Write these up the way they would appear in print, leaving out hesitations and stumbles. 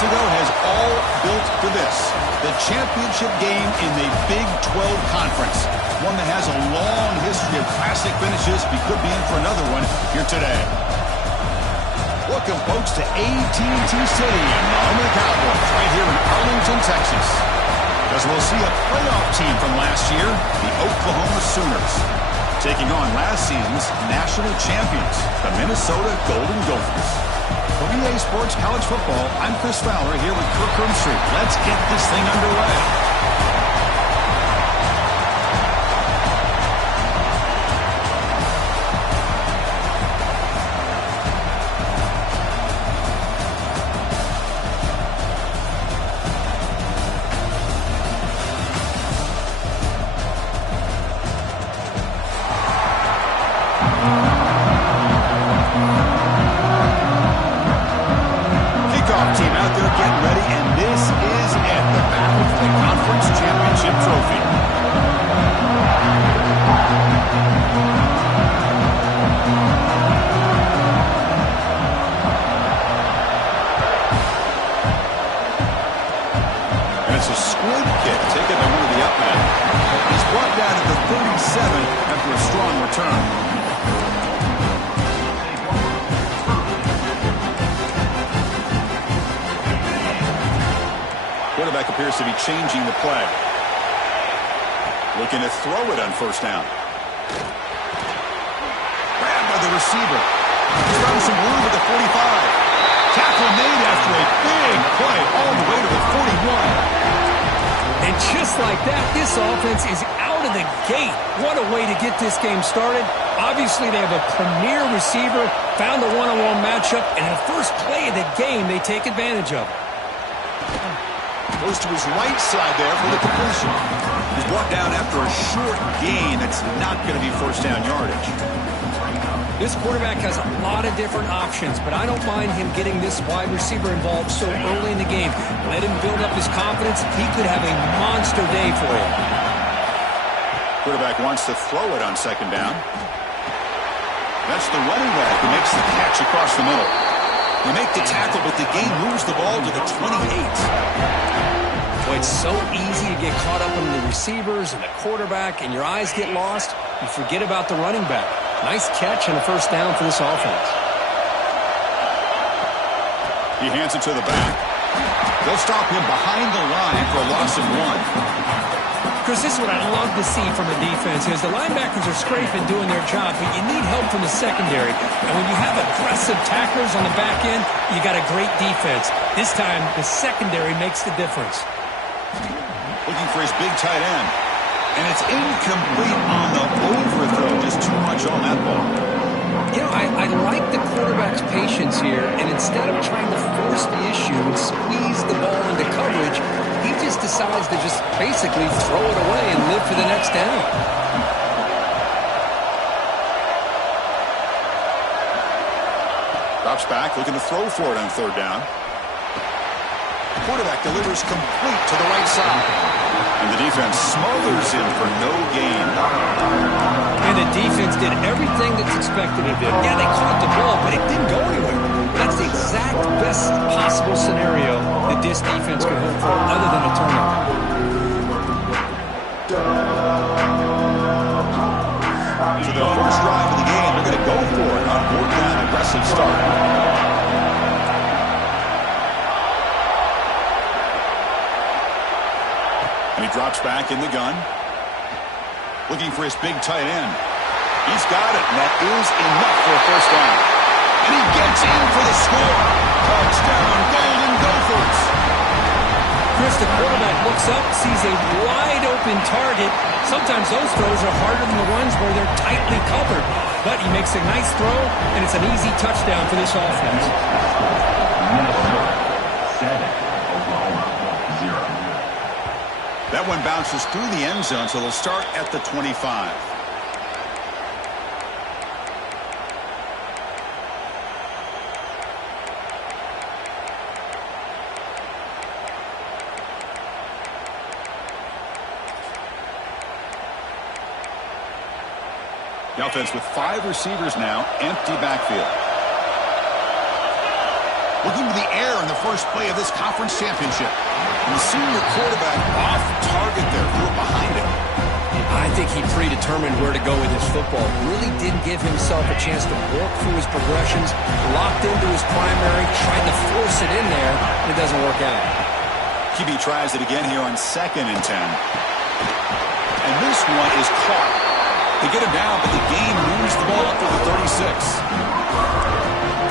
months ago has all built for this. The championship game in the Big 12 Conference. One that has a long history of classic finishes. We could be in for another one here today. Welcome, folks, to AT&T Stadium, the home of the Cowboys, right here in Arlington, Texas. As we'll see a playoff team from last year, the Oklahoma Sooners, taking on last season's national champions, the Minnesota Golden Gophers. For EA Sports College Football, I'm Chris Fowler here with Kirk Herbstreit. Let's get this thing underway. Quarterback appears to be changing the play. Looking to throw it on first down. Grabbed by the receiver. He's found some room at the 45. Tackle made after a big play all the way to the 41. And just like that, this offense is out of the gate. What a way to get this game started. Obviously, they have a premier receiver, found a one-on-one matchup, and in the first play of the game, they take advantage of it. Goes to his right side there for the completion. He's brought down after a short gain. That's not going to be first down yardage. This quarterback has a lot of different options, but I don't mind him getting this wide receiver involved so early in the game. Let him build up his confidence. He could have a monster day for him. Quarterback wants to throw it on second down. That's the running back who makes the catch across the middle. They make the tackle, but the game moves the ball to the 28. Boy, it's so easy to get caught up in the receivers and the quarterback, and your eyes get lost. You forget about the running back. Nice catch and a first down for this offense. He hands it to the back. They'll stop him behind the line for a loss of 1. Chris, this is what I love to see from the defense is the linebackers are scraping, doing their job, but you need help from the secondary. And when you have aggressive tacklers on the back end, you got a great defense. This time, the secondary makes the difference. Looking for his big tight end. And it's incomplete on the overthrow. Just too much on that ball. You know, I like the quarterback's patience here, and instead of trying to force the issue and squeeze the ball into coverage, he just decides to just basically throw it away and live for the next down. Drops back, looking to throw for it on third down. Quarterback delivers complete to the right side. And the defense smothers him for no gain. And the defense did everything that's expected of them. Yeah, they caught the ball, but it didn't go anywhere. That's the exact best possible scenario that this defense could hope for, other than a turnover. So their first drive of the game, they're going to go for it on fourth down, aggressive start. And he drops back in the gun. Looking for his big tight end. He's got it, and that is enough for a first down. And he gets in for the score. Touchdown, Golden Gophers. Chris, the quarterback looks up, sees a wide-open target. Sometimes those throws are harder than the ones where they're tightly covered. But he makes a nice throw, and it's an easy touchdown for this offense. Minnesota 7, Oklahoma 0. That one bounces through the end zone, so they'll start at the 25. The offense with 5 receivers now, empty backfield. Looking to the air in the first play of this conference championship. And the senior quarterback off target there, threw it behind him. I think he predetermined where to go with his football. Really didn't give himself a chance to work through his progressions. Locked into his primary, tried to force it in there, and it doesn't work out. QB tries it again here on 2nd and 10. And this one is caught. They get him down, but the game moves the ball up to the 36.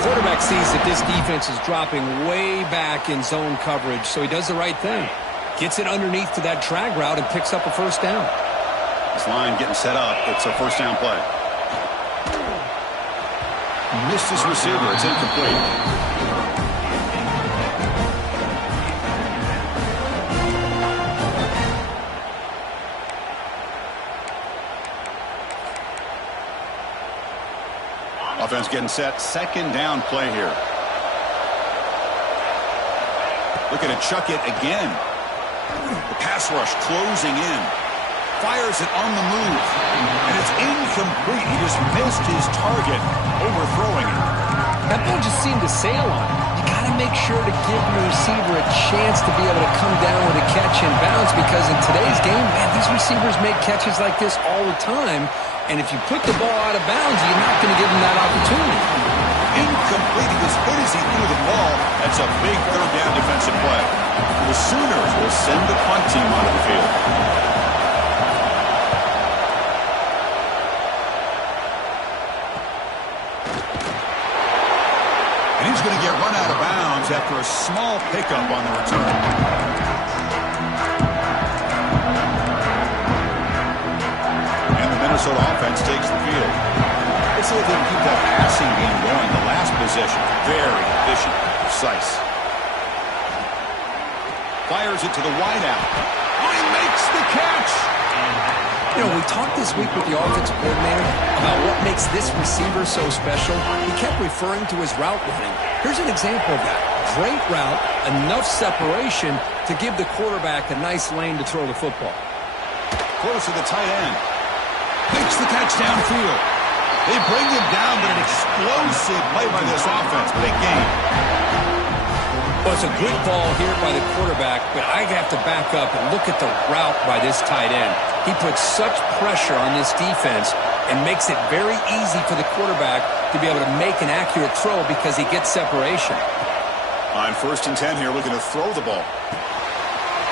Quarterback sees that this defense is dropping way back in zone coverage, so he does the right thing. Gets it underneath to that drag route and picks up a first down. This line getting set up. It's a first down play. Missed his receiver. It's incomplete. Offense getting set. 2nd down play here. Looking to chuck it again. The pass rush closing in. Fires it on the move. And it's incomplete. He just missed his target, overthrowing it. That ball just seemed to sail on him. You got to make sure to give your receiver a chance to be able to come down with a catch and bounce, because in today's game, man, these receivers make catches like this all the time. And if you put the ball out of bounds, you're not going to give them that opportunity. Incomplete. He was hit as he threw the ball. That's a big 3rd down defensive play. The Sooners will send the punt team onto the field. And he's going to get run out of bounds after a small pickup on the return. And the Minnesota offense takes the field. Let's see if they can keep that passing game going. The last possession, very efficient, precise. Fires it to the wideout. Oh, he makes the catch! You know, we talked this week with the offensive coordinator about what makes this receiver so special. He kept referring to his route running. Here's an example of that. Great route, enough separation to give the quarterback a nice lane to throw the football. Close to the tight end. Makes the catch downfield. They bring him down, but an explosive play by this offense. Big game. Well, it's a good ball here by the quarterback, but I have to back up and look at the route by this tight end. He puts such pressure on this defense and makes it very easy for the quarterback to be able to make an accurate throw because he gets separation. On 1st and 10 here, looking to throw the ball.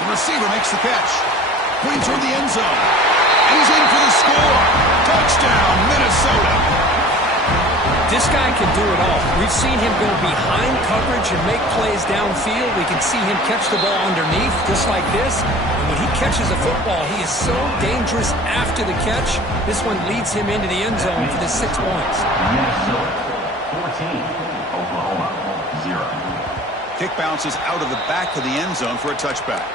The receiver makes the catch. Going toward the end zone. And he's in for the score. Touchdown, Minnesota. This guy can do it all. We've seen him go behind coverage and make plays downfield. We can see him catch the ball underneath, just like this. And when he catches a football, he is so dangerous after the catch. This one leads him into the end zone for the 6 points. Minnesota 14, Oklahoma 0. Kick bounces out of the back of the end zone for a touchback.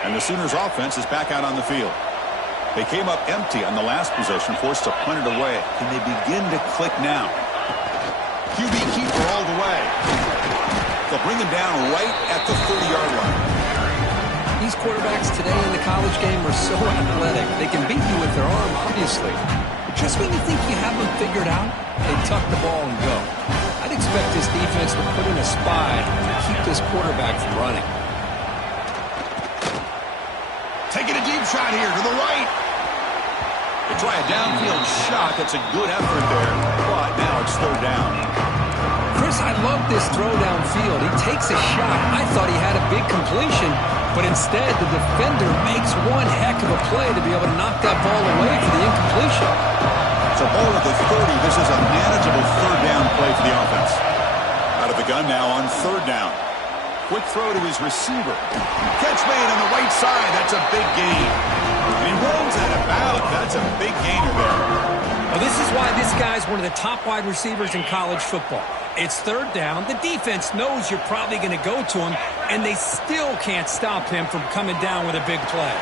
And the Sooners offense is back out on the field. They came up empty on the last possession, forced to punt it away. Can they begin to click now? QB keeper all the way. They'll bring him down right at the 30-yard line. These quarterbacks today in the college game are so athletic. They can beat you with their arm, obviously. But just when you think you have them figured out, they tuck the ball and go. I'd expect this defense to put in a spy to keep this quarterback from running. Taking a deep shot here to the right. They try a downfield shot. That's a good effort there. But now it's 3rd down. Chris, I love this throw downfield. He takes a shot. I thought he had a big completion, but instead the defender makes one heck of a play to be able to knock that ball away for the incompletion. So ball at the 30. This is a manageable 3rd down play for the offense. Out of the gun now on 3rd down. Quick throw to his receiver. Catch made on the right side. That's a big gain. And he rolls that about. That's a big gainer there. Well, this is why this guy's one of the top wide receivers in college football. It's 3rd down. The defense knows you're probably going to go to him, and they still can't stop him from coming down with a big play.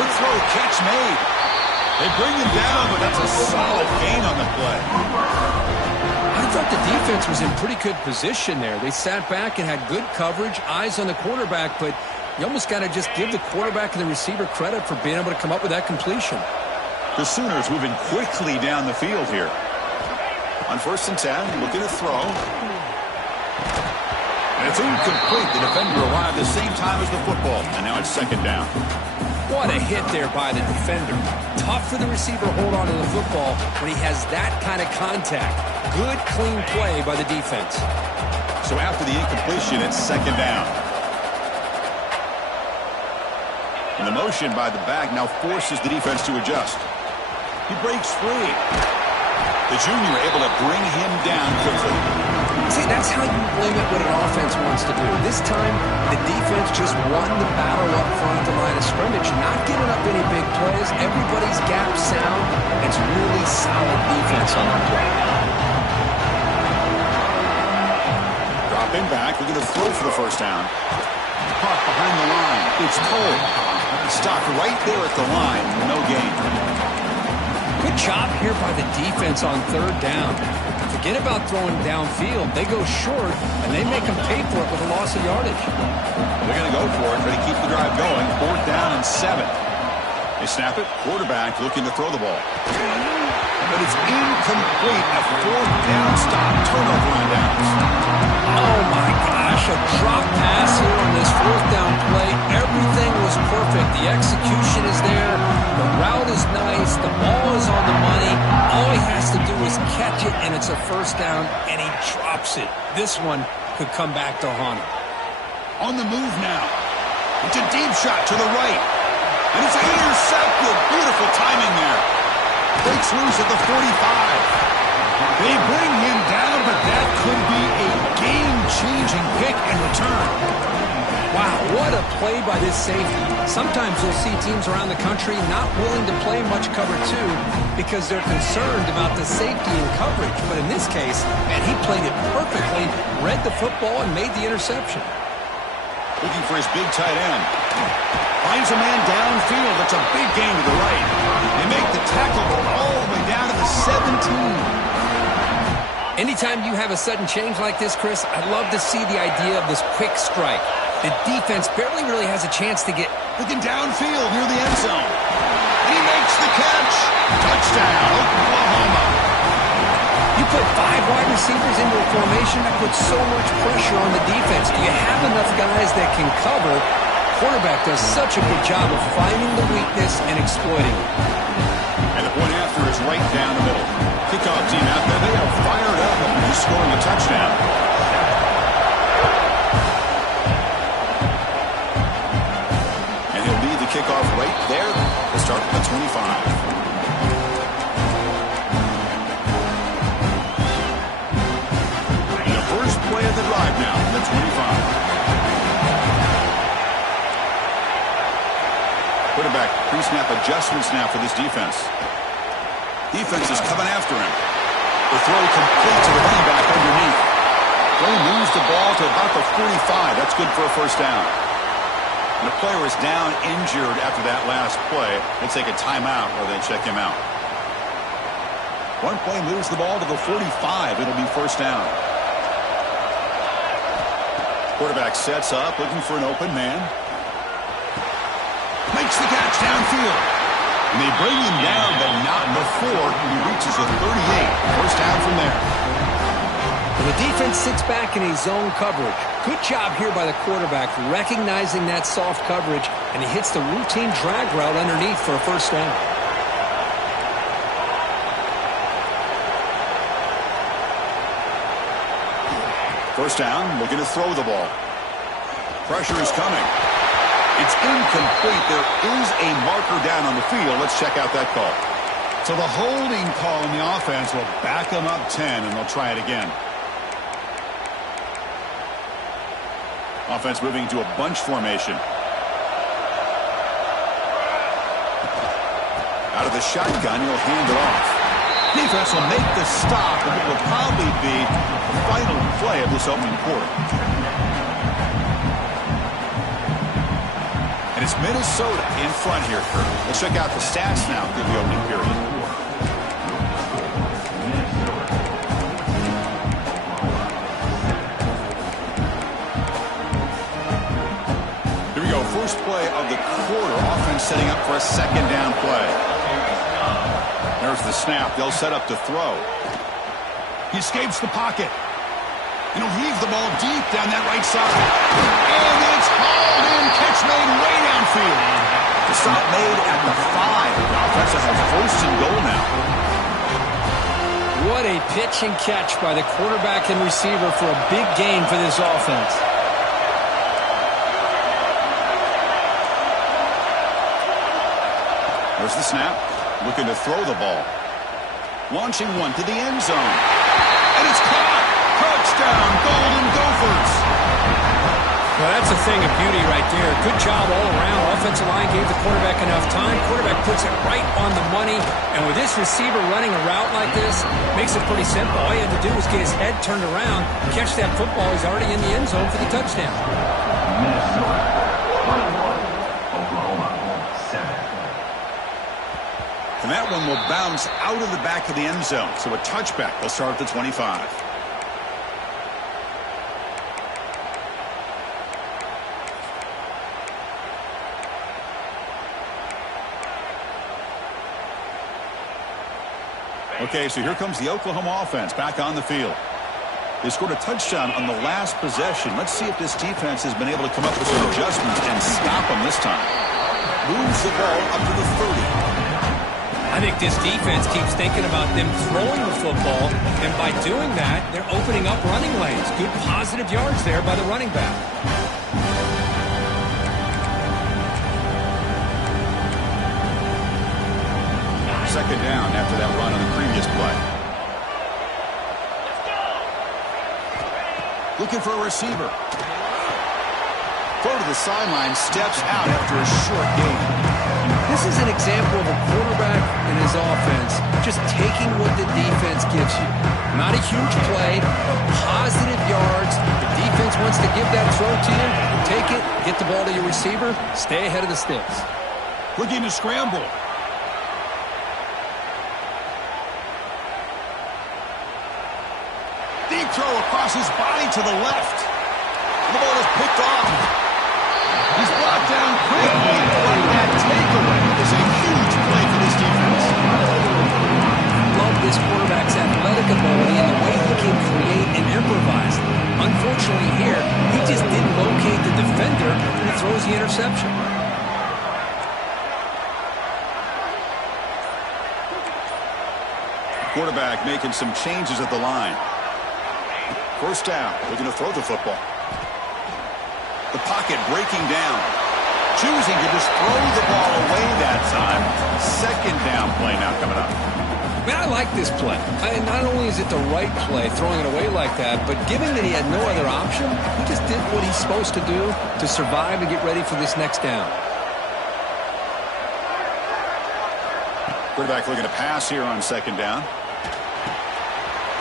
Quick throw, catch made. They bring him down, but that's a solid gain on the play. I thought the defense was in pretty good position there. They sat back and had good coverage, eyes on the quarterback, but You almost got to just give the quarterback and the receiver credit for being able to come up with that completion. The Sooners moving quickly down the field here. On 1st and 10, looking to throw. And it's incomplete. The defender arrived the same time as the football. And now it's 2nd down. What a hit there by the defender. Tough for the receiver to hold on to the football when he has that kind of contact. Good, clean play by the defense. So after the incompletion, it's 2nd down. And the motion by the back now forces the defense to adjust. He breaks free. The junior able to bring him down quickly. See, that's how you limit what an offense wants to do. This time, the defense just won the battle up front at the line of scrimmage, not giving up any big plays. Everybody's gap sound. It's really solid defense on that play. Dropping back, we're going to throw for the 1st down. Caught behind the line. It's Cole. Stopped right there at the line. No gain. Good job here by the defense on 3rd down. Forget about throwing downfield. They go short, and they make them pay for it with a loss of yardage. They're going to go for it, try to keep the drive going. 4th down and 7. They snap it. Quarterback looking to throw the ball. But it's incomplete. A 4th down stop. Turnover on downs. Oh, my gosh. A drop pass here on this 4th down play. Everything was perfect. The execution is there. The route is nice. The ball is on the money. All he has to do is catch it, and it's a 1st down, and he drops it. This one could come back to haunt him. On the move now. It's a deep shot to the right. And it's intercepted. Beautiful timing there. Breaks loose at the 45. They bring him down, but that could be a game-changing pick and return. Wow, what a play by this safety. Sometimes you'll see teams around the country not willing to play much cover 2 because they're concerned about the safety and coverage. But in this case, man, he played it perfectly, read the football, and made the interception. Looking for his big tight end. Finds a man downfield. That's a big gain to the right. They make the tackle all the way down to the 17. Anytime you have a sudden change like this, Chris, I love to see the idea of this quick strike. The defense barely really has a chance to get... Looking downfield near the end zone. And he makes the catch. Touchdown, Oklahoma. You put 5 wide receivers into a formation that puts so much pressure on the defense. Do you have enough guys that can cover? Quarterback does such a good job of finding the weakness and exploiting it. And the point after is right down the middle. Kickoff team out there, they are fired up after just scoring a touchdown. And he'll lead the kickoff right there to start at the 25. And the first play of the drive now, the 25. Quarterback pre-snap adjustments now for this defense. Defense is coming after him. The throw complete to the running back underneath. They moves the ball to about the 45. That's good for a 1st down. And the player is down injured after that last play. We'll take a timeout or they check him out. One play moves the ball to the 45. It'll be 1st down. Quarterback sets up, looking for an open man. Makes the catch downfield. And they bring him down, but not before he reaches the 38. 1st down from there. Well, the defense sits back in a zone coverage. Good job here by the quarterback, recognizing that soft coverage, and he hits the routine drag route underneath for a 1st down. First down, looking to throw the ball. Pressure is coming. It's incomplete. There is a marker down on the field. Let's check out that call. So the holding call in the offense will back them up 10, and they'll try it again. Offense moving to a bunch formation. Out of the shotgun, he'll hand it off. Defense will make the stop, and it will probably be the final play of this opening quarter. And it's Minnesota in front here, Kurt. Let's check out the stats now for the opening period. Here we go, first play of the quarter. Offense setting up for a second down play. There's the snap. They'll set up to throw. He escapes the pocket. And he'll heave the ball deep down that right side. And it's hauled in. Catch made way downfield. The stop made at the 5. The offense has first and goal now. What a pitch and catch by the quarterback and receiver for a big gain for this offense. There's the snap. Looking to throw the ball. Launching one to the end zone. And it's caught. Touchdown, Golden Gophers. Well, that's a thing of beauty right there. Good job all around. Offensive line gave the quarterback enough time. Quarterback puts it right on the money. And with this receiver running a route like this, makes it pretty simple. All you had to do was get his head turned around, catch that football. He's already in the end zone for the touchdown. Minnesota 21, Oklahoma 7. And that one will bounce out of the back of the end zone. So a touchback. They'll start at the 25. Okay, so here comes the Oklahoma offense back on the field. They scored a touchdown on the last possession. Let's see if this defense has been able to come up with some adjustments and stop them this time. Moves the ball up to the 30. I think this defense keeps thinking about them throwing the football, and by doing that, they're opening up running lanes. Good positive yards there by the running back. Second down after that run on the previous play. Looking for a receiver. Throw to the sideline, steps out after a short gain. This is an example of a quarterback and his offense just taking what the defense gives you. Not a huge play, but positive yards. The defense wants to give that throw to you. Take it, get the ball to your receiver, stay ahead of the sticks. Looking to scramble. Deep throw across his body to the left. The ball is picked off. He's brought down quickly, but that takeaway is a huge play for this defense. I love this quarterback's athletic ability and the way he can create and improvise. Unfortunately here, he just didn't locate the defender and he throws the interception. Quarterback making some changes at the line. First down, looking to throw the football. The pocket breaking down. Choosing to just throw the ball away that time. Second down play now coming up. Man, I like this play. Not only is it the right play, throwing it away like that, but given that he had no other option, he just did what he's supposed to do to survive and get ready for this next down. Quarterback looking to pass here on second down.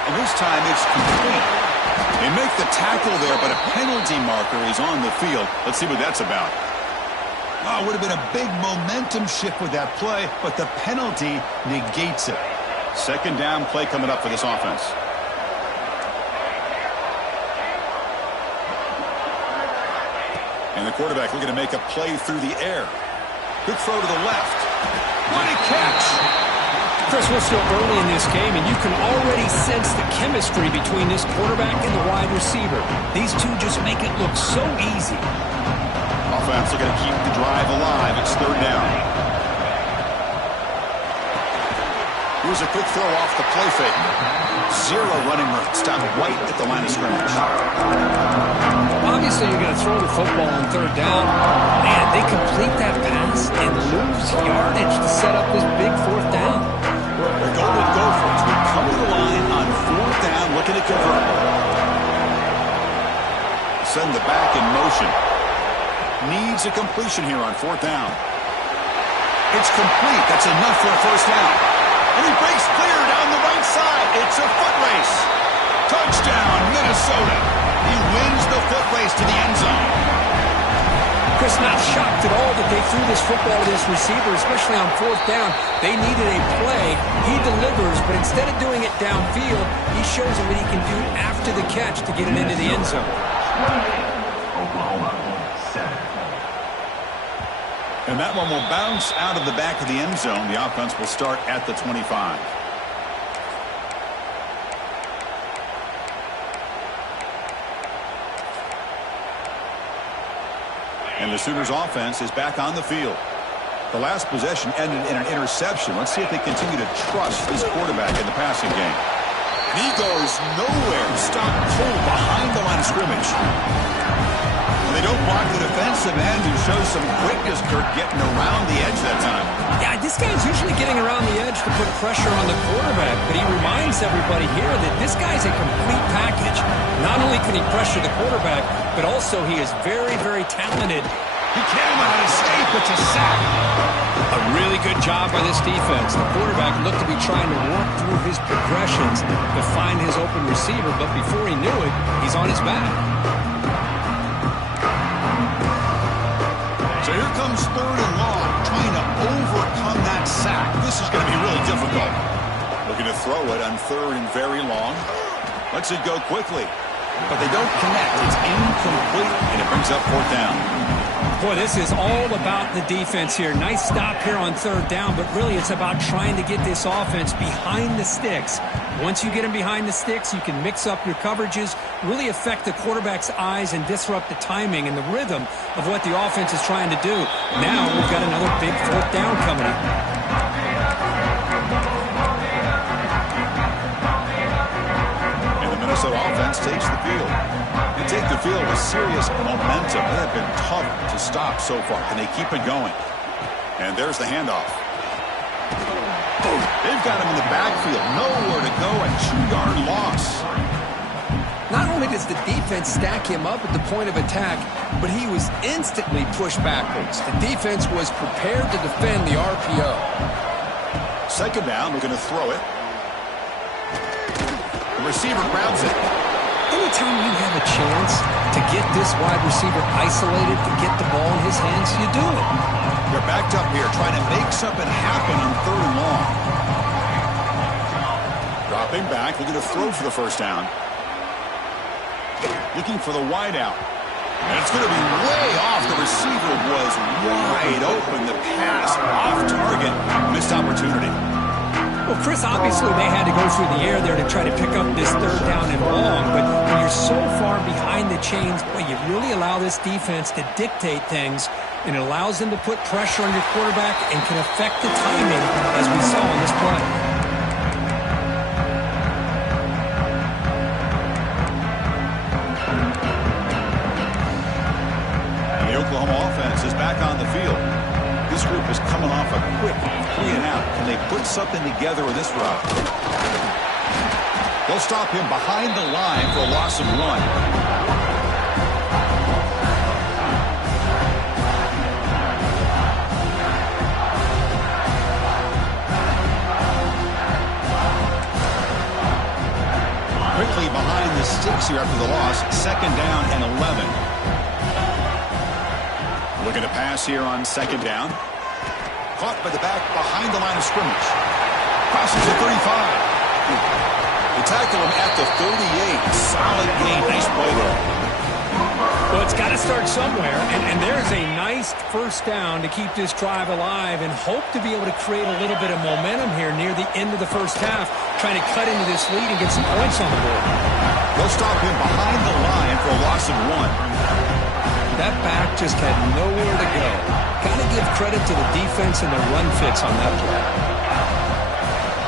And this time it's complete. They make the tackle there, but a penalty marker is on the field. Let's see what that's about. Oh, it would have been a big momentum shift with that play, but the penalty negates it. Second down play coming up for this offense. And the quarterback looking to make a play through the air. Quick throw to the left. What a catch! Chris, we're still early in this game, and you can already sense the chemistry between this quarterback and the wide receiver. These two just make it look so easy. Offense looking to keep the drive alive. It's third down. Here's a quick throw off the play fake. Zero running room. Stopped right at the line of scrimmage. Obviously, you're going to throw the football on third down. Man, they complete that pass and lose yardage to set up this big fourth down. The Golden Gophers will come to the line on fourth down, looking to convert. Send the back in motion. Needs a completion here on fourth down. It's complete. That's enough for a first down. And he breaks clear down the right side. It's a foot race. Touchdown, Minnesota. He wins the foot race to the end zone. Chris, not shocked at all that they threw this football to this receiver, especially on fourth down. They needed a play. He delivers, but instead of doing it downfield, he shows them what he can do after the catch to get it into the end zone. Oklahoma 7. And that one will bounce out of the back of the end zone. The offense will start at the 25. And the Sooners offense is back on the field. The last possession ended in an interception. Let's see if they continue to trust this quarterback in the passing game. And he goes nowhere. Stop cold behind the line of scrimmage. And they don't block the defensive end, who shows some quickness, Kirk, getting around the edge that time. Yeah, this guy's usually getting around the edge to put pressure on the quarterback, but he reminds everybody here that this guy's a complete package. Not only can he pressure the quarterback, but also he is very, very talented. He can't out escape. It's a sack. A really good job by this defense. The quarterback looked to be trying to work through his progressions to find his open receiver, but before he knew it, he's on his back. So here comes 3rd and long, trying to overcome that sack. This is going to be really difficult. Looking to throw it on 3rd and very long. Lets it go quickly, but they don't connect. It's incomplete, and it brings up 4th down. Boy, this is all about the defense here. Nice stop here on 3rd down, but really it's about trying to get this offense behind the sticks. Once you get them behind the sticks, you can mix up your coverages, really affect the quarterback's eyes, and disrupt the timing and the rhythm of what the offense is trying to do. Now we've got another big 4th down coming up. And the Minnesota offense takes the field. They take the field with serious momentum. They have been tough to stop so far. Can they keep it going? And there's the handoff. They've got him in the backfield. Nowhere to go. A 2-yard loss. Not only does the defense stack him up at the point of attack, but he was instantly pushed backwards. The defense was prepared to defend the RPO. 2nd down. We're going to throw it. The receiver grabs it. Anytime you have a chance to get this wide receiver isolated, to get the ball in his hands, you do it. They're backed up here, trying to make something happen on 3rd and long. Dropping back, looking to throw for the 1st down. Looking for the wide out. And it's going to be way off. The receiver was wide open. The pass off target. Missed opportunity. Well, Chris, obviously they had to go through the air there to try to pick up this 3rd down and long, but when you're so far behind the chains, boy, you really allow this defense to dictate things, and it allows them to put pressure on your quarterback and can affect the timing, as we saw on this play. And the Oklahoma offense is back on the field. This group is coming off a quick 3-and-out. Can they put something together with this route? They'll stop him behind the line for a loss of 1. Quickly behind the sticks here after the loss. 2nd down and 11. Looking to pass here on 2nd down. Caught by the back behind the line of scrimmage. Crosses the 35. They tackle him at the 38. Solid gain. Nice play there. Well, it's got to start somewhere, and there's a nice 1st down to keep this drive alive and hope to be able to create a little bit of momentum here near the end of the 1st half, trying to cut into this lead and get some points on the board. They'll stop him behind the line for a loss of 1. That back just had nowhere to go. Got to give credit to the defense and the run fits on that play.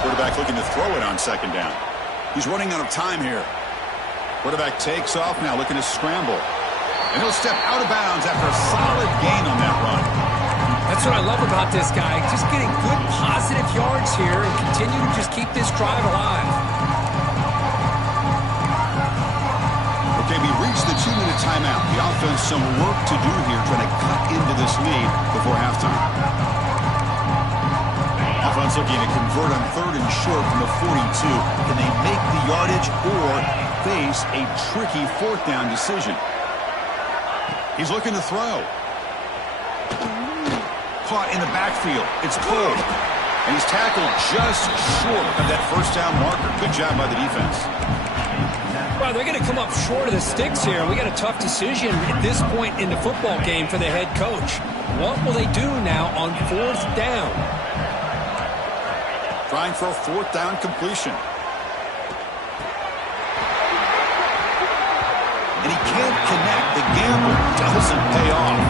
Quarterback looking to throw it on 2nd down. He's running out of time here. Quarterback takes off now, looking to scramble. And he'll step out of bounds after a solid gain on that run. That's what I love about this guy. Just getting good, positive yards here and continue to just keep this drive alive. Okay, we reached the 2-minute timeout. The offense some work to do here, trying to cut into this lead before halftime. Offense looking to convert on 3rd and short from the 42. Can they make the yardage or face a tricky 4th down decision? He's looking to throw. Caught in the backfield. It's pulled. And he's tackled just short of that 1st down marker. Good job by the defense. Well, they're going to come up short of the sticks here. We got a tough decision at this point in the football game for the head coach. What will they do now on 4th down? Trying for a 4th down completion. And he can't connect. The gamble doesn't pay off.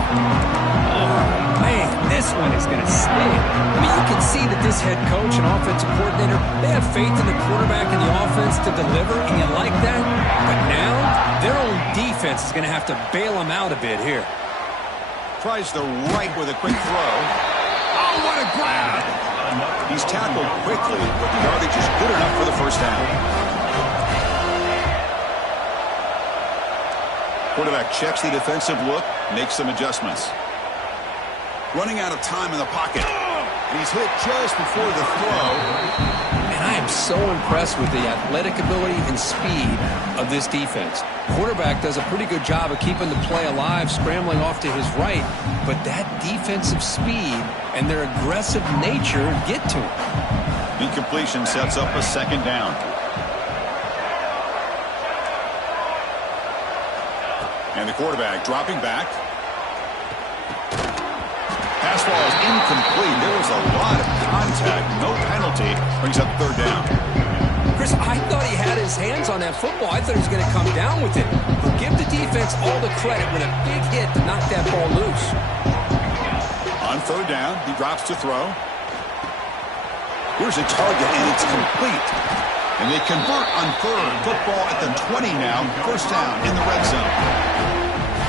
Oh, man, this one is going to sting. I mean, you can see that this head coach and offensive coordinator, they have faith in the quarterback and the offense to deliver, and you like that. But now, their own defense is going to have to bail them out a bit here. Tries the right with a quick throw. Oh, what a grab! He's tackled quickly, but the yardage is good enough for the first down. Quarterback checks the defensive look, makes some adjustments. Running out of time in the pocket. And he's hit just before the throw. And I am so impressed with the athletic ability and speed of this defense. Quarterback does a pretty good job of keeping the play alive, scrambling off to his right. But that defensive speed and their aggressive nature get to him. Incompletion sets up a 2nd down. And the quarterback dropping back. Pass ball is incomplete. There was a lot of contact. No penalty. Brings up 3rd down. Chris, I thought he had his hands on that football. I thought he was going to come down with it. But give the defense all the credit with a big hit to knock that ball loose. On 3rd down, he drops to throw. Here's a target, and it's complete. And they convert on 3rd. Football at the 20 now. 1st down in the red zone.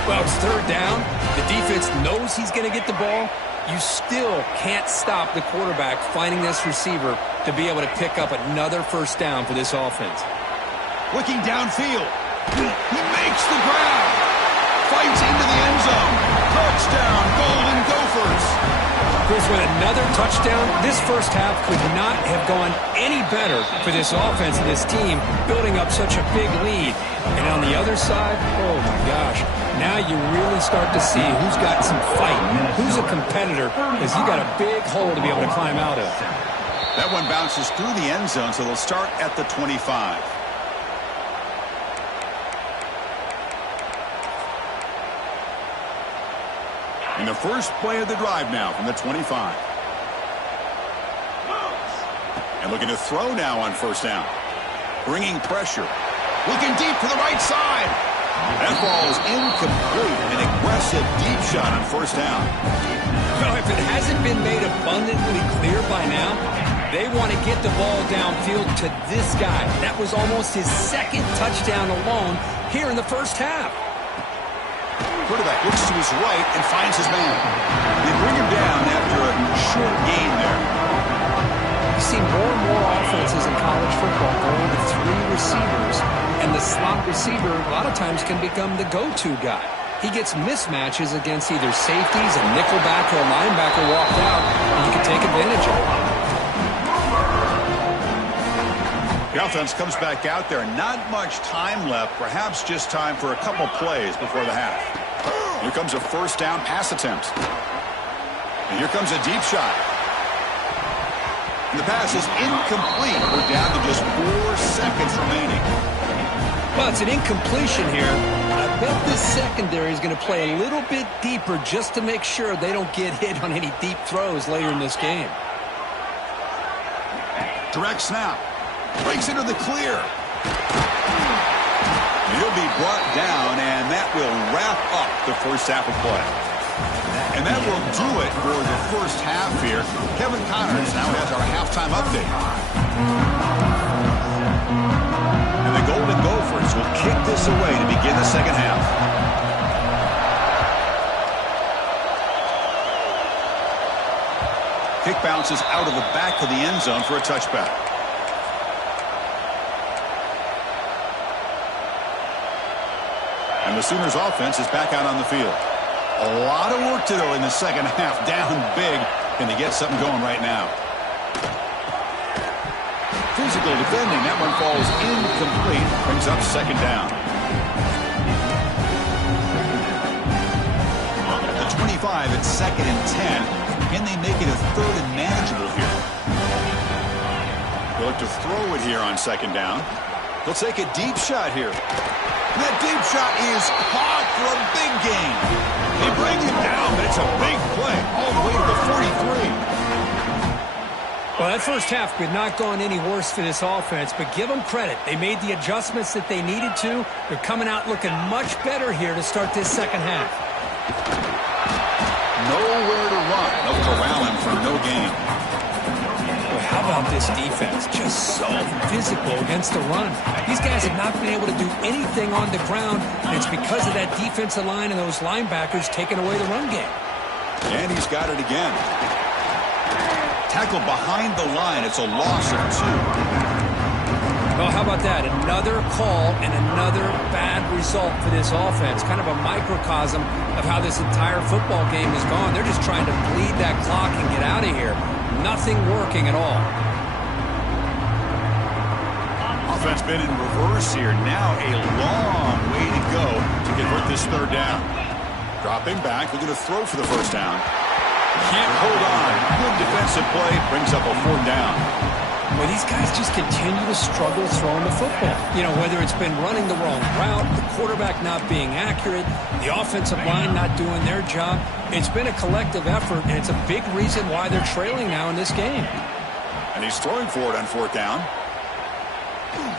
Well, it's 3rd down. The defense knows he's going to get the ball. You still can't stop the quarterback finding this receiver to be able to pick up another 1st down for this offense. Looking downfield. He makes the grab. Fights into the end zone. Touchdown, Golden Gophers. Chris, with another touchdown, this first half could not have gone any better for this offense and this team, building up such a big lead. And on the other side, oh my gosh, now you really start to see who's got some fight, who's a competitor, because you got a big hole to be able to climb out of. That one bounces through the end zone, so they'll start at the 25. And the first play of the drive now from the 25. And looking to throw now on 1st down. Bringing pressure. Looking deep to the right side. That ball is incomplete. An aggressive deep shot on 1st down. Well, if it hasn't been made abundantly clear by now, they want to get the ball downfield to this guy. That was almost his 2nd touchdown alone here in the first half. Quarterback looks to his right and finds his man. They bring him down after a short gain there. You see more and more offenses in college football going with 3 receivers, and the slot receiver a lot of times can become the go-to guy. He gets mismatches against either safeties, a nickelback, or a linebacker walked out, and you can take advantage of it. The offense comes back out there. Not much time left. Perhaps just time for a couple plays before the half. Here comes a 1st down pass attempt. And here comes a deep shot. And the pass is incomplete. We're down to just 4 seconds remaining. Well, it's an incompletion here. I bet this secondary is going to play a little bit deeper just to make sure they don't get hit on any deep throws later in this game. Direct snap. Breaks into the clear. He'll be brought down, and that will wrap up the first half of play. And that will do it for the first half here. Kevin Connors now has our halftime update. And the Golden Gophers will kick this away to begin the second half. Kick bounces out of the back of the end zone for a touchback. And the Sooners offense is back out on the field. A lot of work to do in the second half. Down big. Can they get something going right now? Physical defending. That one falls incomplete. Brings up 2nd down. At the 25, it's 2nd and 10. Can they make it a 3rd and manageable here? They'll look to throw it here on 2nd down. He'll take a deep shot here. And that deep shot is caught for a big gain. They bring him down, but it's a big play all the way to the 43. Well, that first half could not gone any worse for this offense, but give them credit. They made the adjustments that they needed to. They're coming out looking much better here to start this second half. Nowhere to run. They'll corral him for no gain. Well, how about this defense? Just so physical against the run. These guys have not been able to do anything on the ground, and it's because of that defensive line and those linebackers taking away the run game. And he's got it again. Tackle behind the line. It's a loss of 2. Well, how about that? Another call and another bad result for this offense. Kind of a microcosm of how this entire football game has gone. They're just trying to bleed that clock and get out of here. Nothing working at all. Offense been in reverse here. Now a long way to go to convert this third down. Dropping back. They're going to throw for the first down. Can't hold on. Good defensive play. Brings up a 4th down. Well, these guys just continue to struggle throwing the football. You know, whether it's been running the wrong route, the quarterback not being accurate, the offensive line not doing their job. It's been a collective effort, and it's a big reason why they're trailing now in this game. And he's throwing for it on 4th down.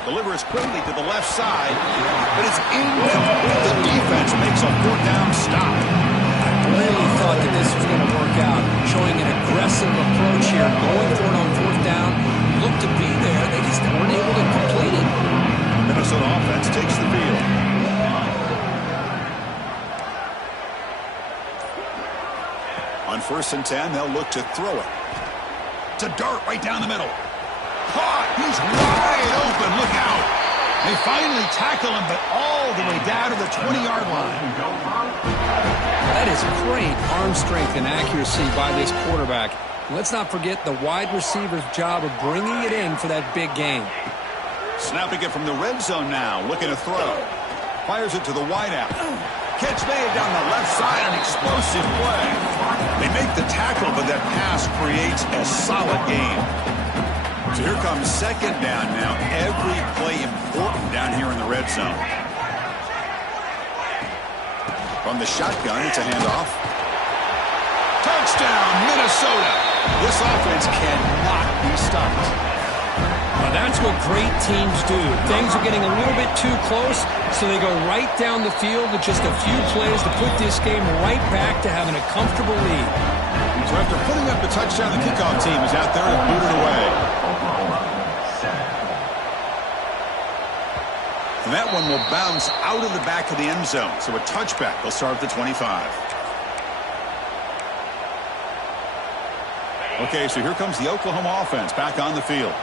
Delivers quickly to the left side, but it's incomplete. The defense makes a 4th down stop. Really thought that this was going to work out, showing an aggressive approach here, going for it on 4th down. Looked to be there, they just weren't able to complete it. Minnesota offense takes the field. On 1st and 10, they'll look to throw it. It's a dart right down the middle. Caught! He's wide open. Look out! They finally tackle him, but all the way down to the 20-yard line. That is great arm strength and accuracy by this quarterback. Let's not forget the wide receiver's job of bringing it in for that big game. Snapping it from the red zone now, looking to throw. Fires it to the wideout. Catch made down the left side, an explosive play. They make the tackle, but that pass creates a solid gain. So here comes 2nd down now. Every play important down here in the red zone. From the shotgun, it's a handoff. Touchdown, Minnesota. This offense cannot be stopped. Well, that's what great teams do. Things are getting a little bit too close, so they go right down the field with just a few plays to put this game right back to having a comfortable lead. So after putting up the touchdown, the kickoff team is out there to boot it away. And that one will bounce out of the back of the end zone. So a touchback. They'll start at the 25. Okay, so here comes the Oklahoma offense back on the field.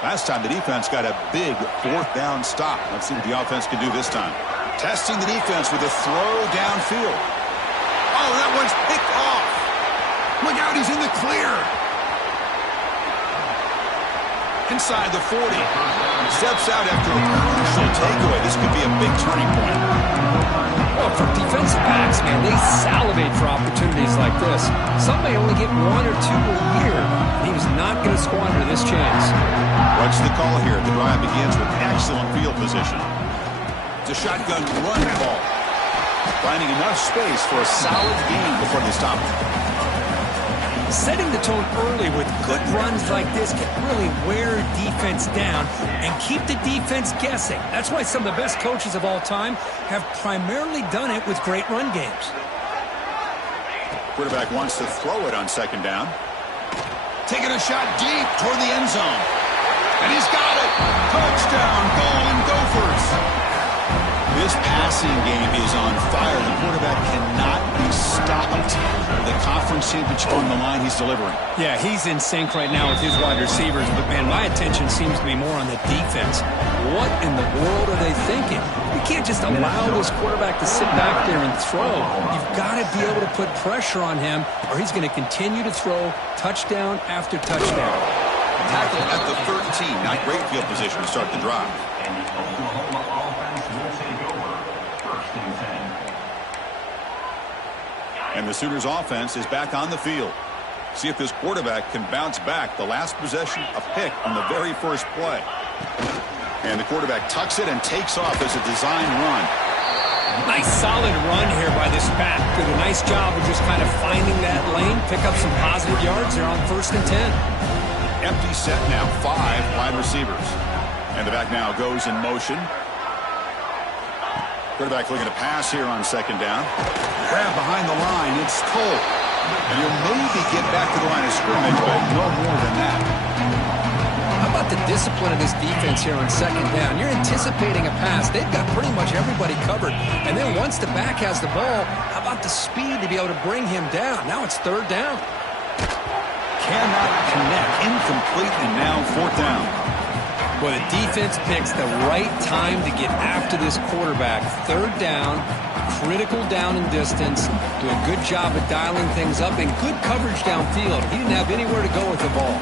Last time the defense got a big 4th down stop. Let's see what the offense can do this time. Testing the defense with a throw downfield. Oh, that one's picked off. Look out, he's in the clear. Inside the 40. Steps out after a crucial takeaway. This could be a big turning point. Well, for defensive backs, man, they salivate for opportunities like this. Some may only get 1 or 2 a year, and he was not going to squander this chance. What's the call here? The drive begins with excellent field position. It's a shotgun run ball. Finding enough space for a solid gain before they stop it. Setting the tone early with good runs like this can really wear defense down and keep the defense guessing. That's why some of the best coaches of all time have primarily done it with great run games. Quarterback wants to throw it on 2nd down. Taking a shot deep toward the end zone. And he's got it. Touchdown, Golden Gophers. This passing game is on fire. The quarterback cannot be stopped. The conference championship on the line, he's delivering. Yeah, he's in sync right now with his wide receivers. But, man, my attention seems to be more on the defense. What in the world are they thinking? You can't just allow this quarterback to sit back there and throw. You've got to be able to put pressure on him, or he's going to continue to throw touchdown after touchdown. Tackle at the 13. Not great field position to start the drive. And the Oklahoma offense will take over 1st and 10. And the Sooners offense is back on the field. See if this quarterback can bounce back. The last possession, a pick on the very first play. And the quarterback tucks it and takes off as a design run. Nice solid run here by this back. Did a nice job of just kind of finding that lane, pick up some positive yards. They're on 1st and 10. Empty set now, 5 wide receivers. And the back now goes in motion. Quarterback looking to pass here on 2nd down. Grab behind the line, it's Cole. And he'll maybe get back to the line of scrimmage, but no more than that. How about the discipline of this defense here on 2nd down? You're anticipating a pass. They've got pretty much everybody covered. And then once the back has the ball, how about the speed to be able to bring him down? Now it's 3rd down. Cannot connect. Incomplete, and now 4th down. Well, the defense picks the right time to get after this quarterback. 3rd down, critical down and distance. Do a good job of dialing things up and good coverage downfield. He didn't have anywhere to go with the ball.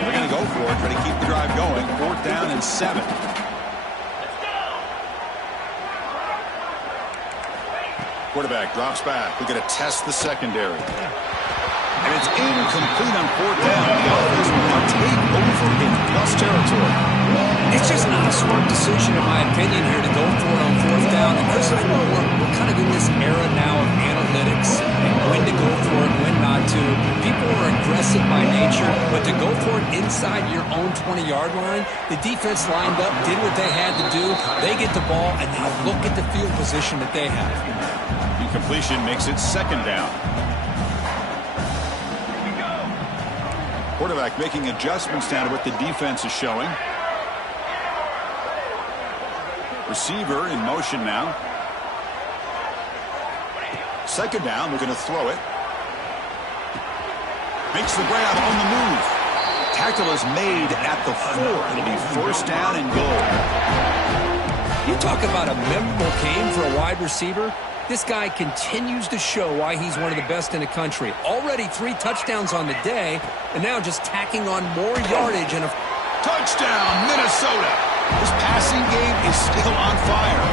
They're going to go for it, try to keep the drive going. 4th down and 7. Quarterback drops back. We're going to test the secondary. And it's incomplete on 4th down. The offense will now take over in plus territory. It's just not a smart decision, in my opinion, here to go for it on 4th down. And Chris, we're kind of in this era now of analytics and when to go for it, when not to. People are aggressive by nature, but to go for it inside your own 20-yard line, the defense lined up, did what they had to do. They get the ball, and now look at the field position that they have. Incompletion makes it 2nd down. Quarterback making adjustments down to what the defense is showing. Receiver in motion now. 2nd down, we're going to throw it. Makes the grab on the move. Tackle is made at the 4. It'll be 1st down and goal. You talk about a memorable game for a wide receiver. This guy continues to show why he's one of the best in the country. Already 3 touchdowns on the day, and now just tacking on more yardage and a touchdown, Minnesota. This passing game is still on fire.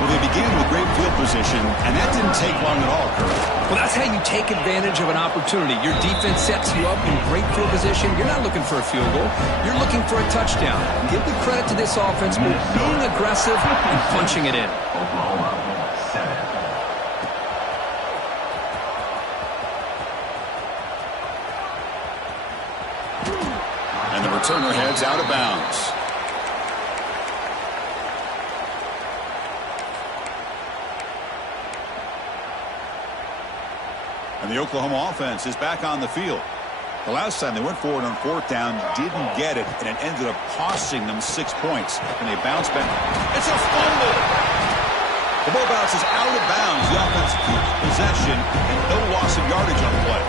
Well, they began with great field position, and that didn't take long at all, Kurt. Well, that's how you take advantage of an opportunity. Your defense sets you up in great field position. You're not looking for a field goal. You're looking for a touchdown. Give the credit to this offense for being aggressive and punching it in. Oklahoma, 7. And the returner heads out of bounds. And the Oklahoma offense is back on the field. The last time they went forward on 4th down, didn't get it, and it ended up costing them 6 points. And they bounced back. It's a fumble! The ball bounces out of bounds. The offense keeps possession and no loss of yardage on the play.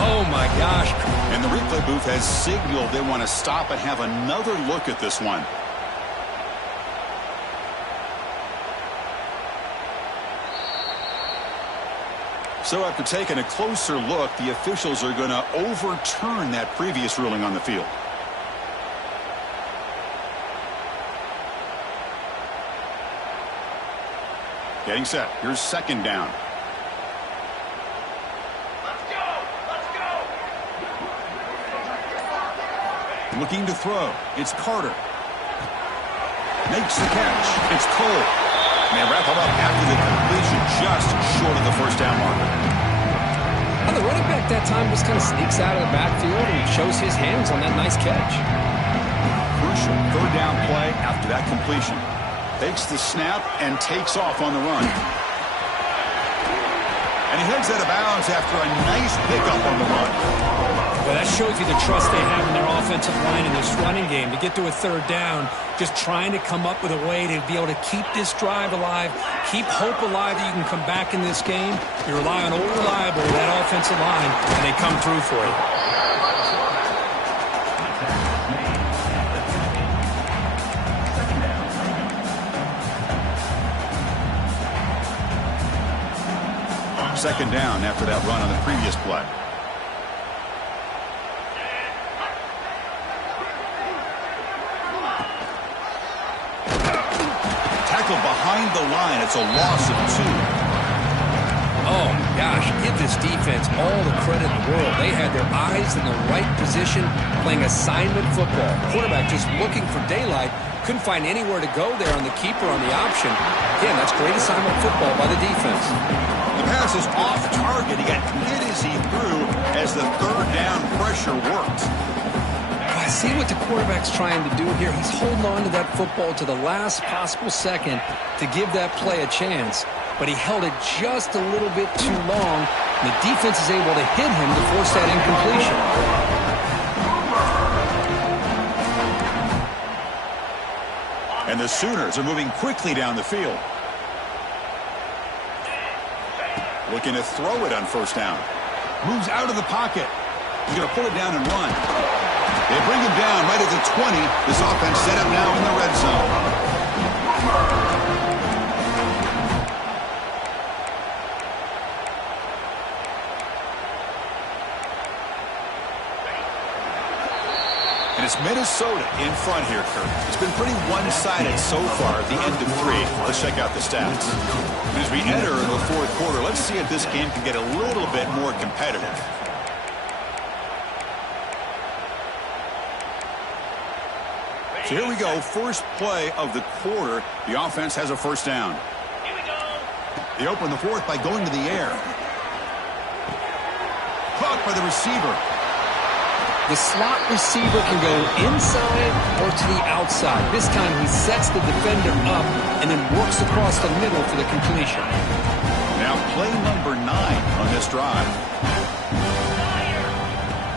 Oh, my gosh. And the replay booth has signaled they want to stop and have another look at this one. So after taking a closer look, the officials are going to overturn that previous ruling on the field. Getting set. Here's 2nd down. Let's go! Let's go! Looking to throw. It's Carter. Makes the catch. It's Cole. And they wrap him up after the completion, just short of the 1st down marker. Well, the running back that time just kind of sneaks out of the backfield and shows his hands on that nice catch. Crucial 3rd down play after that completion. Takes the snap and takes off on the run. And he heads out of bounds after a nice pickup on the run. Well, that shows you the trust they have in their offensive line in this running game. To get to a 3rd down, just trying to come up with a way to be able to keep this drive alive, keep hope alive that you can come back in this game. You rely on old reliable, that offensive line, and they come through for you. Second down after that run on the previous play. Tackle behind the line. It's a loss of 2. Oh, gosh, give this defense all the credit in the world. They had their eyes in the right position, playing assignment football. Quarterback just looking for daylight. Couldn't find anywhere to go there on the keeper on the option. Again, that's great assignment football by the defense. The pass is off target. He got hit as he threw as the third down pressure worked. I see what the quarterback's trying to do here. He's holding on to that football to the last possible second to give that play a chance. But he held it just a little bit too long. And the defense is able to hit him to force that incompletion. And the Sooners are moving quickly down the field. Looking to throw it on first down. Moves out of the pocket. He's going to pull it down and run. They bring him down right at the 20. This offense set up now in the red zone. And it's Minnesota in front here, Kurt. It's been pretty one-sided so far at the end of 3. Let's check out the stats. As we enter the fourth quarter, let's see if this game can get a little bit more competitive. So here we go, first play of the quarter. The offense has a first down. Here we go. They open the fourth by going to the air. Caught by the receiver. The slot receiver can go inside or to the outside. This time he sets the defender up and then works across the middle for the completion. Now play number 9 on this drive.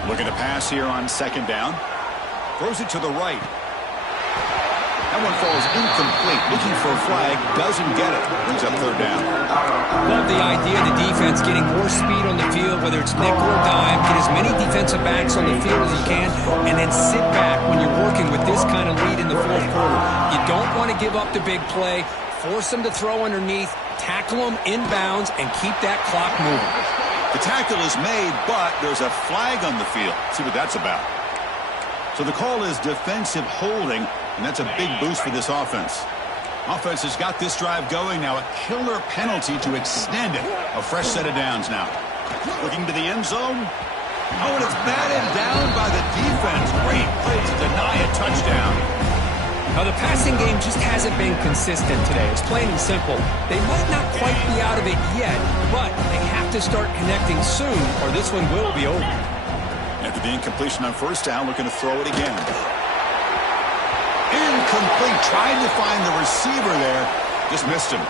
Looking to pass here on second down. Throws it to the right. That one falls incomplete. Looking for a flag. Doesn't get it. Brings up third down. Love the idea of the defense getting more speed on the field, whether it's nickel or dime. Get as many defensive backs on the field as you can, and then sit back when you're working with this kind of lead in the fourth quarter. You don't want to give up the big play. Force them to throw underneath. Tackle them inbounds and keep that clock moving. The tackle is made, but there's a flag on the field. See what that's about. So the call is defensive holding, and that's a big boost for this offense. Offense has got this drive going now. A killer penalty to extend it. A fresh set of downs now. Looking to the end zone. Oh, and it's batted down by the defense. Great play to deny a touchdown. Now, the passing game just hasn't been consistent today. It's plain and simple. They might not quite be out of it yet, but they have to start connecting soon, or this one will be over. After the incompletion on first down, looking to throw it again. Incomplete. Trying to find the receiver there. Just missed him.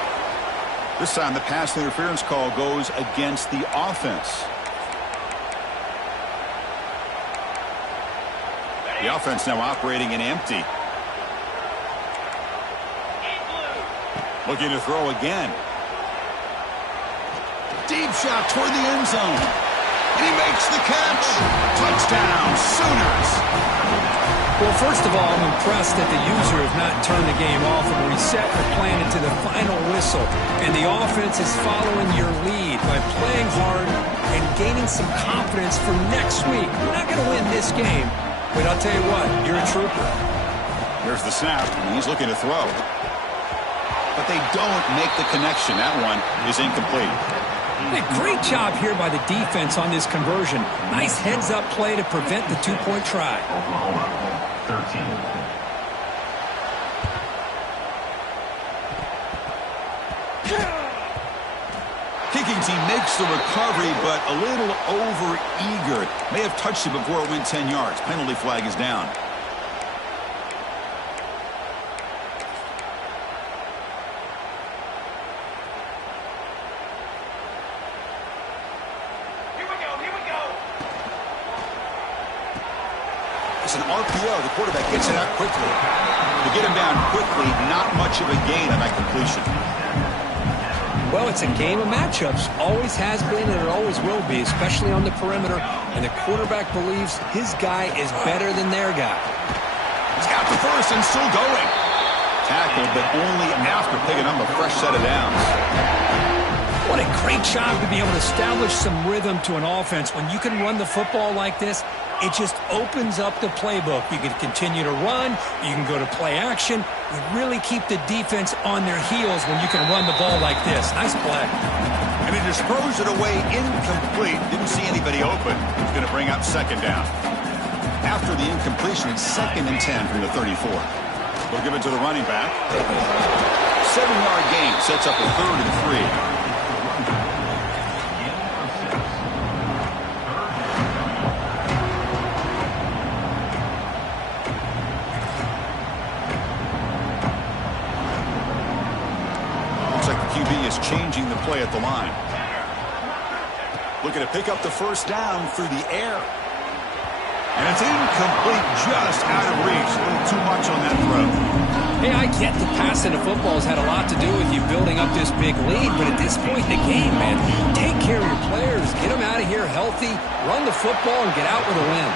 This time the pass interference call goes against the offense. The offense now operating in empty. Looking to throw again. Deep shot toward the end zone. And he makes the catch. Touchdown, Sooners. Well, first of all, I'm impressed that the user has not turned the game off and reset the plan into the final whistle. And the offense is following your lead by playing hard and gaining some confidence for next week. We're not going to win this game, but I'll tell you what, you're a trooper. There's the snap, and he's looking to throw. But they don't make the connection. That one is incomplete. Hey, great job here by the defense on this conversion. Nice heads-up play to prevent the two-point try. Oklahoma, 13. Kicking team makes the recovery, but a little over-eager. May have touched it before it went 10 yards. Penalty flag is down. It's an RPO. The quarterback gets it out quickly. To get him down quickly, not much of a gain on that completion. Well, it's a game of matchups. Always has been and it always will be, especially on the perimeter. And the quarterback believes his guy is better than their guy. He's got the first and still going. Tackled, but only after picking up a fresh set of downs. What a great job to be able to establish some rhythm to an offense. When you can run the football like this, it just opens up the playbook. You can continue to run. You can go to play action. You really keep the defense on their heels when you can run the ball like this. Nice play. And it just throws it away incomplete. Didn't see anybody open. He's going to bring up second down. After the incompletion, it's 2nd and 10 from the 34. We'll give it to the running back. 7-yard gain sets up a 3rd and 3. QB is changing the play at the line. Looking to pick up the first down through the air. And it's incomplete, just out of reach. A little too much on that throw. Hey, I get the passing of football has had a lot to do with you building up this big lead, but at this point in the game, man, take care of your players. Get them out of here healthy, run the football, and get out with a win.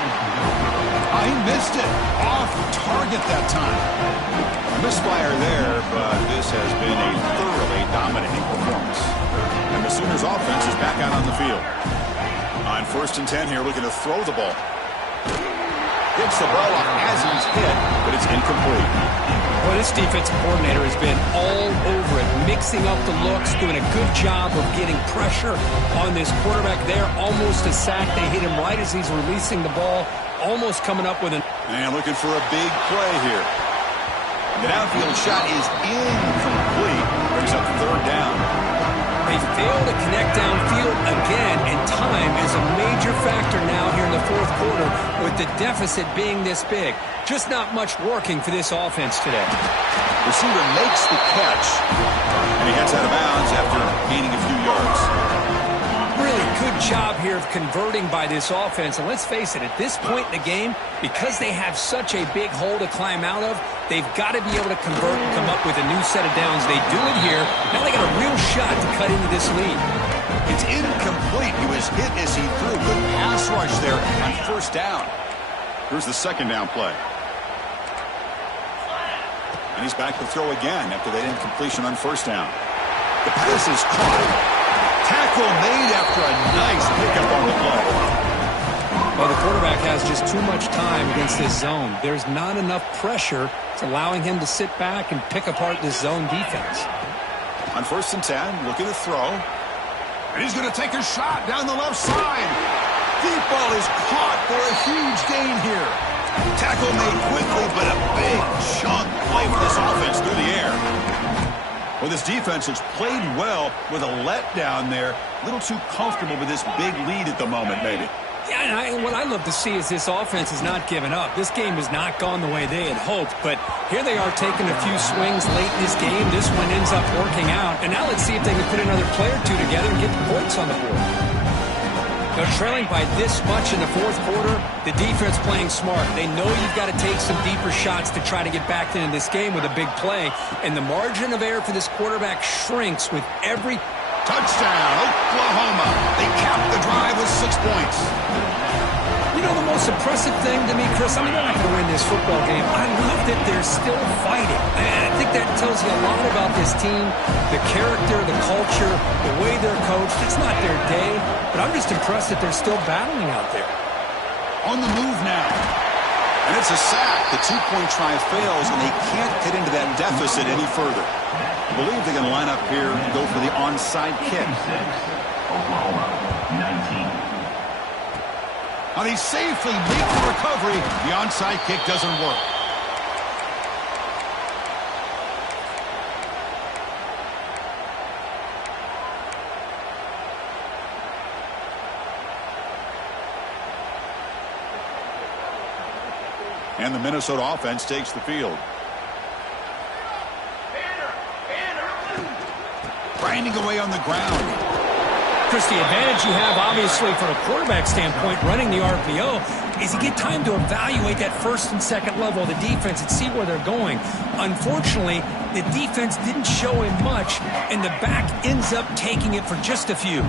He missed it. Off target that time. Misfire there, but this has been a thoroughly dominating performance. And the Sooners offense is back out on the field. On 1st and 10 here, looking to throw the ball. Gets the ball off as he's hit, but it's incomplete. Well, this defensive coordinator has been all over it, mixing up the looks, doing a good job of getting pressure on this quarterback there. Almost a sack. They hit him right as he's releasing the ball, almost coming up with an... And looking for a big play here. The downfield shot is incomplete. Brings up 3rd down. They fail to connect downfield again, and time is a major factor now here in the 4th quarter with the deficit being this big. Just not much working for this offense today. Receiver makes the catch, and he heads out of bounds after gaining a few yards. Really good job here of converting by this offense. And let's face it, at this point in the game, because they have such a big hole to climb out of, they've got to be able to convert and come up with a new set of downs. They do it here. Now they got a real shot to cut into this lead. It's incomplete. He was hit as he threw. Good pass rush there on 1st down. Here's the 2nd down play. And he's back to throw again after that incompletion on 1st down. The pass is caught. Tackle made after a nice pickup on the play. Well, the quarterback has just too much time against this zone. There's not enough pressure. It's allowing him to sit back and pick apart this zone defense. On 1st and 10, looking to throw. And he's going to take a shot down the left side. Deep ball is caught for a huge gain here. Tackle made quickly, but a big chunk play for this offense through the air. Well, this defense has played well with a letdown there. A little too comfortable with this big lead at the moment, maybe. Yeah, and what I love to see is this offense has not given up. This game has not gone the way they had hoped, but here they are taking a few swings late in this game. This one ends up working out, and now let's see if they can put another play or two together and get the points on the board. They're trailing by this much in the 4th quarter. The defense playing smart. They know you've got to take some deeper shots to try to get back into this game with a big play, and the margin of error for this quarterback shrinks with every... Touchdown, Oklahoma. They cap the drive with 6 points. You know, the most impressive thing to me, Chris, I mean, they're not going to win this football game. I love that they're still fighting. And I think that tells you a lot about this team, the character, the culture, the way they're coached. It's not their day, but I'm just impressed that they're still battling out there. On the move now. And it's a sack. The 2-point try fails, and they can't get into that deficit any further. I believe they're going to line up here and go for the onside kick. Oklahoma, 19. Now they safely make the recovery. The onside kick doesn't work. And the Minnesota offense takes the field. Grinding away on the ground. Chris, the advantage you have, obviously, from a quarterback standpoint, running the RPO, is you get time to evaluate that 1st and 2nd level of the defense and see where they're going. Unfortunately, the defense didn't show him much, and the back ends up taking it for just a few.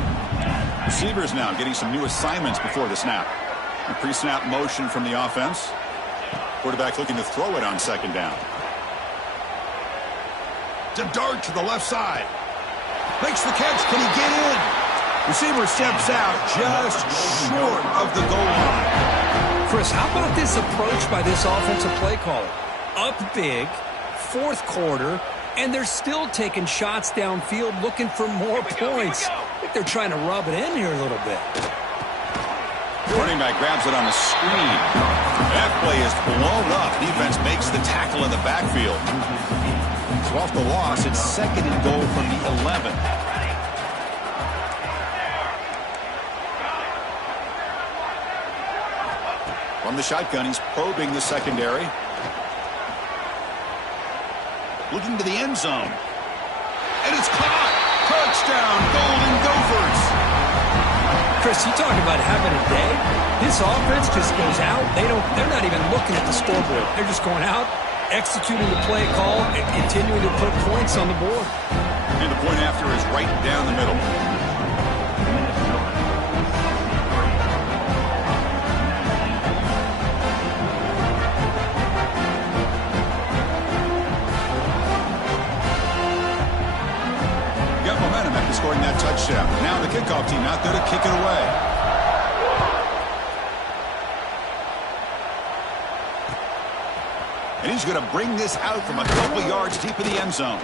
Receivers now getting some new assignments before the snap. A pre-snap motion from the offense. Quarterback looking to throw it on 2nd down. To dart to the left side. Makes the catch. Can he get in? Receiver steps out just short of the goal line. Chris, how about this approach by this offensive play caller? Up big, 4th quarter, And they're still taking shots downfield looking for more points. I think they're trying to rub it in here a little bit. Running back grabs it on the screen. That play is blown up. Defense makes the tackle in the backfield. So off the loss, it's 2nd and goal from the 11. From the shotgun, he's probing the secondary. Looking to the end zone. And it's caught. Touchdown, Golden Gophers. Chris, you talk about having a day. This offense just goes out. They're not even looking at the scoreboard. They're just going out, executing the play call, and continuing to put points on the board. And the point after is right down the middle. Got momentum after scoring that touchdown. Now the kickoff team out there to kick it away. And he's going to bring this out from a couple yards deep in the end zone.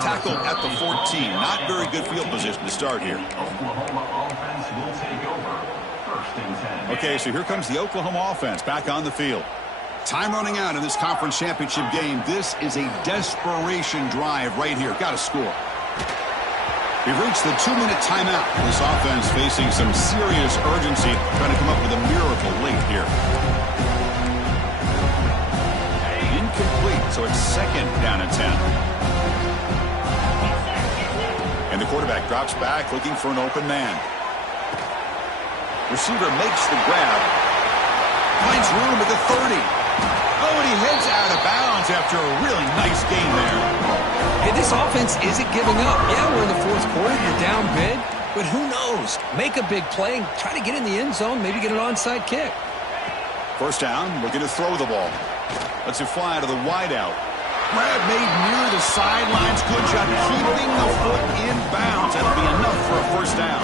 Tackled at the 14. Not very good field position to start here. Oklahoma offense will take over. 1st and 10. Okay, so here comes the Oklahoma offense back on the field. Time running out in this conference championship game. This is a desperation drive right here. Got to score. We've reached the 2-minute timeout. This offense facing some serious urgency, trying to come up with a miracle late here. Incomplete, so it's 2nd down and 10. And the quarterback drops back, looking for an open man. Receiver makes the grab. Finds room at the 30. Oh, and he heads out of bounds after a really nice gain there. Hey, this offense isn't giving up. Yeah, we're in the 4th quarter. You're down big. But who knows? Make a big play and try to get in the end zone, maybe get an onside kick. 1st down, looking to throw the ball. Lets it fly to the wideout. Grab made near the sidelines. Good job keeping the foot in bounds. That'll be enough for a 1st down.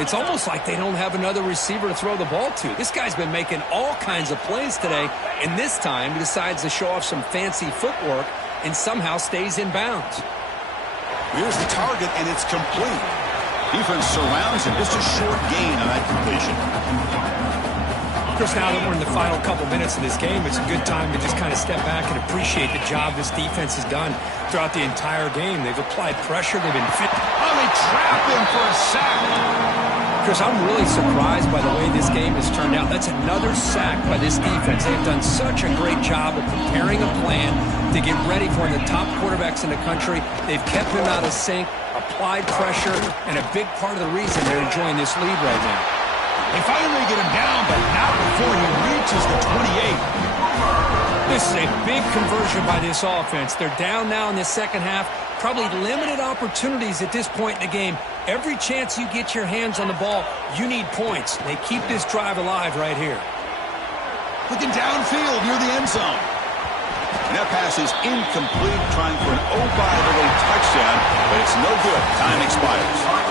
It's almost like they don't have another receiver to throw the ball to. This guy's been making all kinds of plays today, and this time he decides to show off some fancy footwork and somehow stays in bounds. Here's the target, and it's complete. Defense surrounds him. Just a short gain on that completion. Chris, now that we're in the final couple minutes of this game, it's a good time to just kind of step back and appreciate the job this defense has done throughout the entire game. They've applied pressure. They've been fit. Oh, they trap him for a sack. Chris, I'm really surprised by the way this game has turned out. That's another sack by this defense. They've done such a great job of preparing a plan to get ready for the top quarterbacks in the country. They've kept him out of sync, applied pressure, and a big part of the reason they're enjoying this lead right now. They finally get him down, but not before he reaches the 28. This is a big conversion by this offense. They're down now in the 2nd half. Probably limited opportunities at this point in the game. Every chance you get your hands on the ball, you need points. They keep this drive alive right here. Looking downfield near the end zone. And that pass is incomplete, trying for an oh-by-the-way touchdown, but it's no good. Time expires.